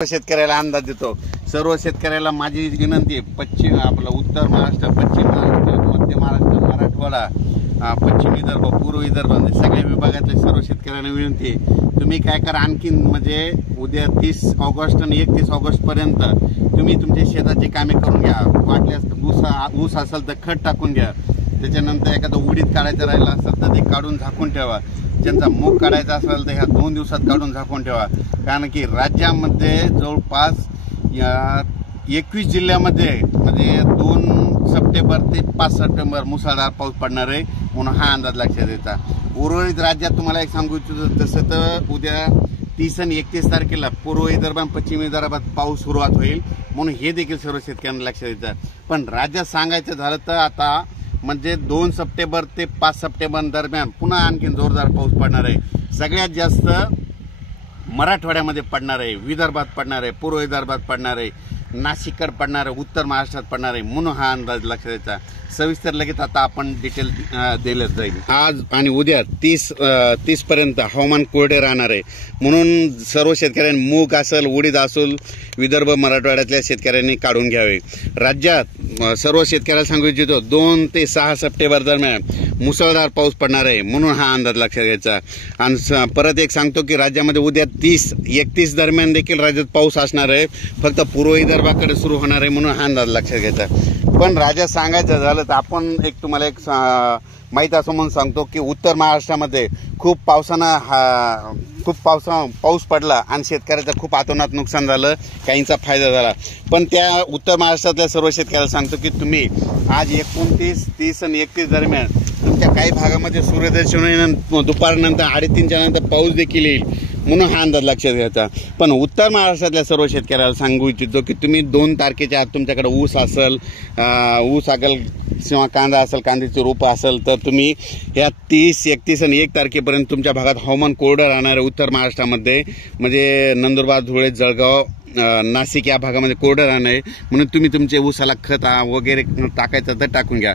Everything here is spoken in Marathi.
शेतकऱ्याला अंदाज देतो। सर्व शेतकऱ्याला माझी विनंती आहे, पश्चिम आपला उत्तर महाराष्ट्र, पश्चिम महाराष्ट्र, मध्य महाराष्ट्र, मराठवाडा, पश्चिम विदर्भ, पूर्व विदर्भ सगळ्या विभागातल्या सर्व शेतकऱ्यांना विनंती आहे, तुम्ही काय करा, आणखीन म्हणजे उद्या 30 ऑगस्ट आणि 31 ऑगस्ट पर्यंत तुम्ही तुमच्या शेताची कामे करून घ्या। वाटल्यास ऊस असेल तर खत टाकून घ्या, त्याच्यानंतर एखादं उडीद काढायचं राहिलं असेल तर ते काढून झाकून ठेवा, ज्यांचा मूग काढायचा असेल तर ह्या 2 दिवसात काढून झाकून ठेवा। कारण की राज्यामध्ये जवळपास 21 जिल्ह्यामध्ये म्हणजे 2 सप्टेंबर ते 5 सप्टेंबर मुसळधार पाऊस पडणार आहे म्हणून हा अंदाज लक्षात द्यायचा। उर्वरित राज्यात तुम्हाला एक सांगू इच्छितो, तसं तर उद्या 30 आणि 31 तारखेला पूर्व विदर्भ आणि पश्चिम विदर्भात पाऊस सुरुवात होईल म्हणून हे देखील सर्व शेतकऱ्यांना लक्षात द्यायचं। पण राज्यात सांगायचं झालं तर आता म्हणजे 2 सप्टेंबर ते 5 सप्टेंबर दरम्यान पुन्हा आणखी जोरदार पाऊस पडणार आहे। सगळ्यात जास्त मराठवाड्यामध्ये पडणार आहे, विदर्भात पडणार आहे, पूर्व विदर्भात पडणार आहे, नाशिककडे पडणार आहे, उत्तर महाराष्ट्रात पडणार आहे म्हणून हा अंदाज लक्षात द्यायचा। सविस्तर लगेच आता आपण डिटेल दिलेच जाईल। आज आणि उद्या 30 पर्यंत हवामान कोरडे राहणार आहे म्हणून सर्व शेतकऱ्यांनी मूग असेल, उडीद असेल, विदर्भ मराठवाड्यातल्या शेतकऱ्यांनी काढून घ्यावे। राज्यात सर्व शेतकऱ्याला सांगू इच्छितो 2 ते 6 सप्टेंबर दरम्यान मुसळधार पाऊस पडणार आहे म्हणून हा अंदाज लक्षात घ्यायचा। आणि परत एक सांगतो की राज्यामध्ये उद्या 30-31 दरम्यान देखील राज्यात पाऊस असणार आहे, फक्त पूर्व विदर्भाकडे सुरू होणार आहे म्हणून हा अंदाज लक्षात घ्यायचा। पण राज्यात सांगायचं झालं तर आपण तुम्हाला एक माहिती असं म्हणून सांगतो की उत्तर महाराष्ट्रामध्ये खूप पाऊस पडला आणि शेतकऱ्याचं खूप अतोनात नुकसान झालं, काहींचा फायदा झाला। पण त्या उत्तर महाराष्ट्रातल्या सर्व शेतकऱ्याला सांगतो की तुम्ही आज 29, 30 आणि 31 दरम्यान तुमच्या काही भागामध्ये सूर्यदर्शन दुपारनंतर 3:30च्या नंतर पाऊस देखील येईल म्हणून हा अंदाज लक्षात घ्यायचा। पण उत्तर महाराष्ट्रातल्या सर्व शेतकऱ्याला सांगू इच्छितो की तुम्ही 2 तारखेच्या आत तुमच्याकडे ऊस असेल किंवा कांदा असेल, कांद्याची रोपं असेल तर तुम्ही या 30, 31 आणि 1 तारखेपर्यंत तुमच्या भागात हवामान कोरडं राहणार आहे। उत्तर महाराष्ट्रामध्ये म्हणजे नंदुरबार, धुळे, जळगाव, नाशिक या भागामध्ये कोरडं राहणार आहे म्हणून तुम्ही तुमच्या ऊसाला खत वगैरे टाकायचं तर टाकून घ्या।